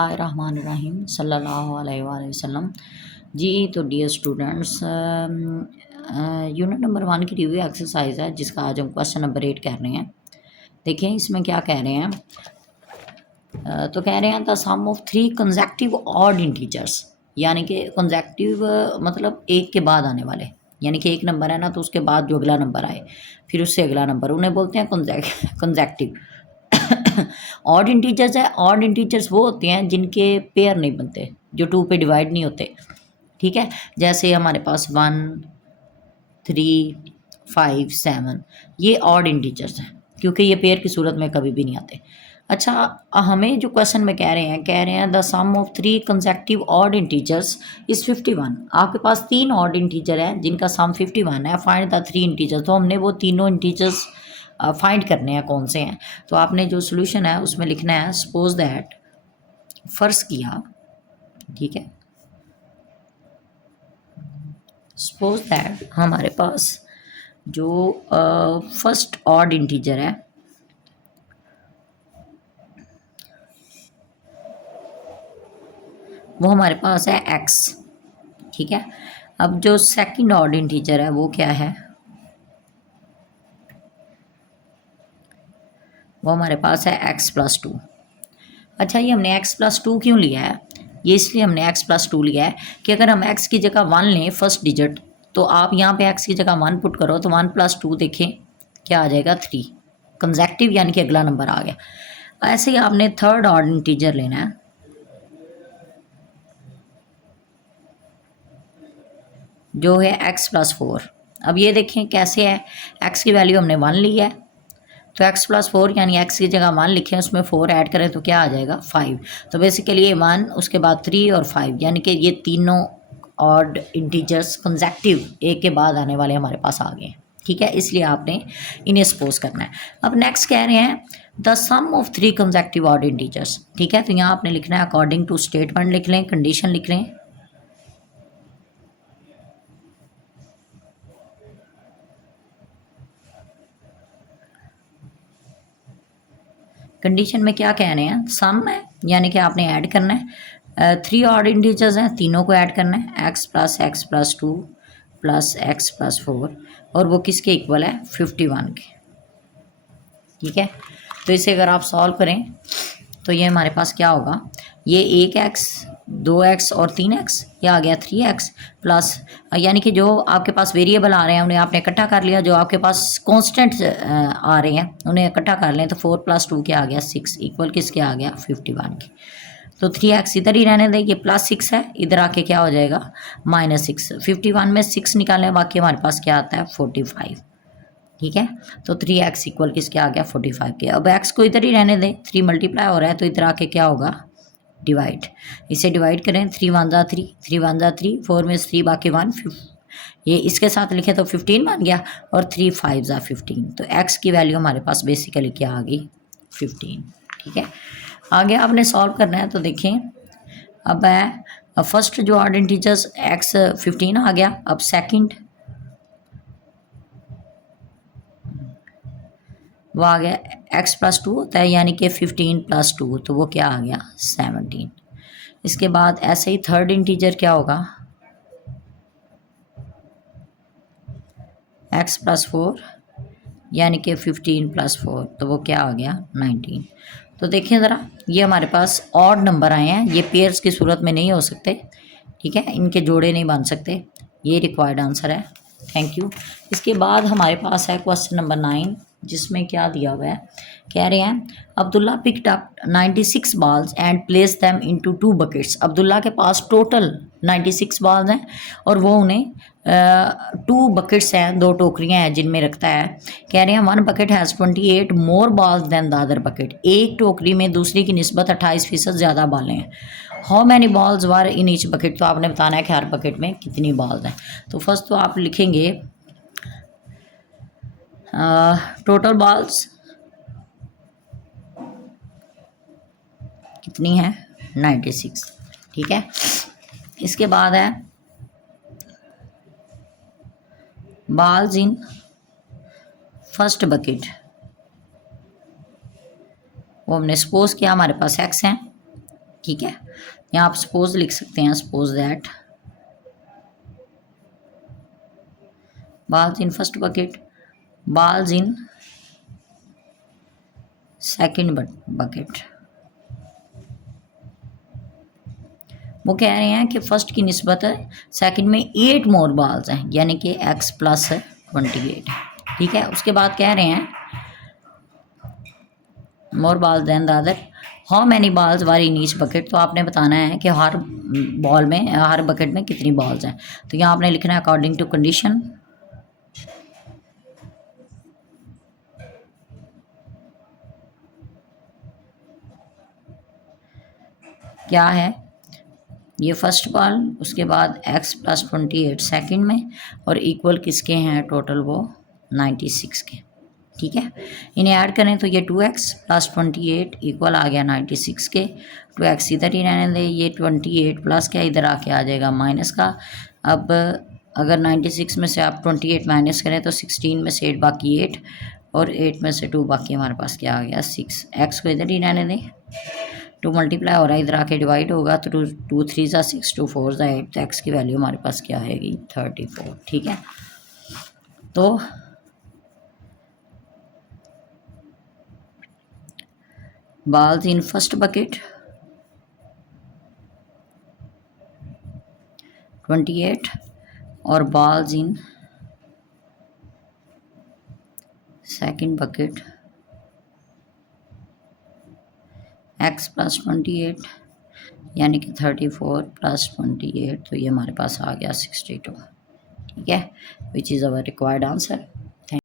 रहमानिर्रहीम सल्लल्लाहु अलैहि वसल्लम। जी तो डियर स्टूडेंट्स, यूनिट नंबर 1 की रिव्यू एक्सरसाइज है जिसका आज हम क्वेश्चन नंबर 8 कर रहे हैं। देखें इसमें क्या कह रहे हैं। तो कह रहे हैं the sum of 3 consecutive odd integers, यानी कि कंसेक्टिव मतलब एक के बाद आने वाले, यानी कि एक नंबर है ना तो उसके बाद जो अगला नंबर आए फिर उससे अगला नंबर, उन्हें बोलते हैं कंसेक्टिव। ऑड इंटीजर्स है, ऑड इंटीजर्स वो होते हैं जिनके पेयर नहीं बनते, जो 2 पे डिवाइड नहीं होते। ठीक है, जैसे हमारे पास 1, 3, 5, 7 ये ऑड इंटीजर्स हैं क्योंकि ये पेयर की सूरत में कभी भी नहीं आते। अच्छा, हमें जो क्वेश्चन में कह रहे हैं the sum of 3 consecutive odd integers is 51। आपके पास 3 ऑड इंटीजर हैं जिनका सम 51 है। फाइंड द 3 इंटीजर्स, तो हमने वो तीनों इंटीजर्स फाइंड करने हैं कौन से हैं। तो आपने जो सोल्यूशन है उसमें लिखना है सपोज दैट, फर्ज किया, ठीक है, सपोज दैट हमारे पास जो फर्स्ट ऑड इंटीजर है वो हमारे पास है x, ठीक है। अब जो सेकंड ऑड इंटीजर है वो क्या है, वो हमारे पास है x+2। अच्छा, ये हमने x+2 क्यों लिया है? ये इसलिए हमने x+2 लिया है कि अगर हम x की जगह 1 लें फर्स्ट डिजिट, तो आप यहाँ पे x की जगह 1 पुट करो तो 1+2 देखें क्या आ जाएगा 3, कंसेक्टिव यानी कि अगला नंबर आ गया। ऐसे ही आपने थर्ड ऑड इंटीजर लेना है जो है x+4। अब ये देखें कैसे है, x की वैल्यू हमने 1 ली है तो x+4 यानी x की जगह 1 लिखें, उसमें 4 ऐड करें तो क्या आ जाएगा 5। तो बेसिकली ये 1 उसके बाद 3 और 5 यानी कि ये तीनों ऑड इंटीजर्स कंसेक्टिव एक के बाद आने वाले हमारे पास आ गए हैं। ठीक है, इसलिए आपने इन्हें सपोज करना है। अब नेक्स्ट कह रहे हैं the sum of 3 consecutive odd integers. ठीक है, तो यहाँ आपने लिखना है अकॉर्डिंग टू स्टेटमेंट लिख लें, कंडीशन लिख लें। कंडीशन में क्या कह रहे हैं, सम है यानी कि आपने ऐड करना है। 3 ऑड इंटीजर्स हैं, तीनों को ऐड करना है, x+2 प्लस x+4, और वो किसके इक्वल है 51 के। ठीक है, तो इसे अगर आप सॉल्व करें तो ये हमारे पास क्या होगा, ये 1x 2x और 3x, ये आ गया 3x प्लस, यानी कि जो आपके पास वेरिएबल आ रहे हैं उन्हें आपने इकट्ठा कर लिया, जो आपके पास कांस्टेंट आ रहे हैं उन्हें इकट्ठा कर लें तो 4+2 क्या आ गया 6 इक्वल किसके आ गया 51 के। तो 3x इधर ही रहने दें, ये +6 है, इधर आके क्या हो जाएगा -6। 51 में 6 निकालें, बाकी हमारे पास क्या आता है 45। ठीक है, तो 3x इक्वल किसके आ गया 45 के। अब x को इधर ही रहने दें, 3 मल्टीप्लाई हो रहा है तो इधर आके क्या होगा डिवाइड, इसे डिवाइड करें, 3 1 जा 3, 3 1 जा 3, 4 में 3 बाकी 1, ये इसके साथ लिखे तो 15 बन गया, और 3 5 जा 15, तो x की वैल्यू हमारे पास बेसिकली क्या आ गई 15। ठीक है, आगे आपने सॉल्व करना है। तो देखें अब है फर्स्ट जो ऑड इंटीजर्स x 15 आ गया, अब सेकंड वो आ गया x+2 होता है यानी कि 15+2, तो वो क्या आ गया 17। इसके बाद ऐसे ही थर्ड इंटीजर क्या होगा x+4 यानी कि 15+4, तो वो क्या आ गया 19। तो देखिए ज़रा, ये हमारे पास ऑड नंबर आए हैं, ये पेयर्स की सूरत में नहीं हो सकते। ठीक है, इनके जोड़े नहीं बन सकते, ये रिक्वायर्ड आंसर है। Thank you. इसके बाद हमारे पास है क्वेश्चन नंबर 9, जिसमें क्या दिया हुआ है, कह रहे हैं Abdullah picked up 96 balls and place them into 2 buckets. Abdullah के पास टोटल 96 बॉल्स हैं और वो उन्हें 2 बकेट्स हैं, 2 टोकरियां हैं जिनमें रखता है। कह रहे हैं 1 bucket has 28 more balls than the other bucket. एक टोकरी में दूसरी की निस्बत 28% ज़्यादा बालें हैं। How many balls were in each bucket, तो आपने बताना है कि हर बकेट में कितनी बॉल्स हैं। तो फर्स्ट तो आप लिखेंगे टोटल बॉल्स कितनी है 96। ठीक है, इसके बाद है बॉल्स इन फर्स्ट बकेट, वो हमने सपोज किया हमारे पास x हैं, ठीक है, यहाँ आप सपोज लिख सकते हैं, suppose that balls in first bucket, balls in second bucket। वो कह रहे हैं कि फर्स्ट की निस्बत सेकंड में 8 मोर बॉल्स हैं, यानी कि x प्लस 28। ठीक है, उसके बाद कह रहे हैं more balls than the other, how many balls were in each bucket. तो आपने बताना है कि हर बॉल में, हर बकेट में कितनी बॉल्स हैं। तो यहाँ आपने लिखना है अकॉर्डिंग टू कंडीशन, क्या है ये फर्स्ट बॉल, उसके बाद x प्लस 28 सेकेंड में, और इक्वल किसके हैं टोटल, वो 96 के। ठीक है, इन्हें ऐड करें तो ये 2x प्लस 28 इक्वल आ गया 96 के। 2x इधर ही रहने दें, ये 28 प्लस क्या इधर आके आ जाएगा माइनस का। अब अगर 96 में से आप 28 माइनस करें तो 16 में से 8 बाकी 8, और 8 में से 2 बाकी हमारे पास क्या आ गया 6। x को इधर ही रहने दें, 2 मल्टीप्लाई हो रहा है, इधर आके डिवाइड होगा तो 2 3 ज़ा 6, 2 4 ज़ा 8, तो x की वैल्यू हमारे पास क्या आएगी 34। ठीक है, तो balls in first bucket 28 और balls in second bucket x plus 28 यानी कि 34 प्लस 28, तो ये हमारे पास आ गया 62। ठीक है, which is our required answer.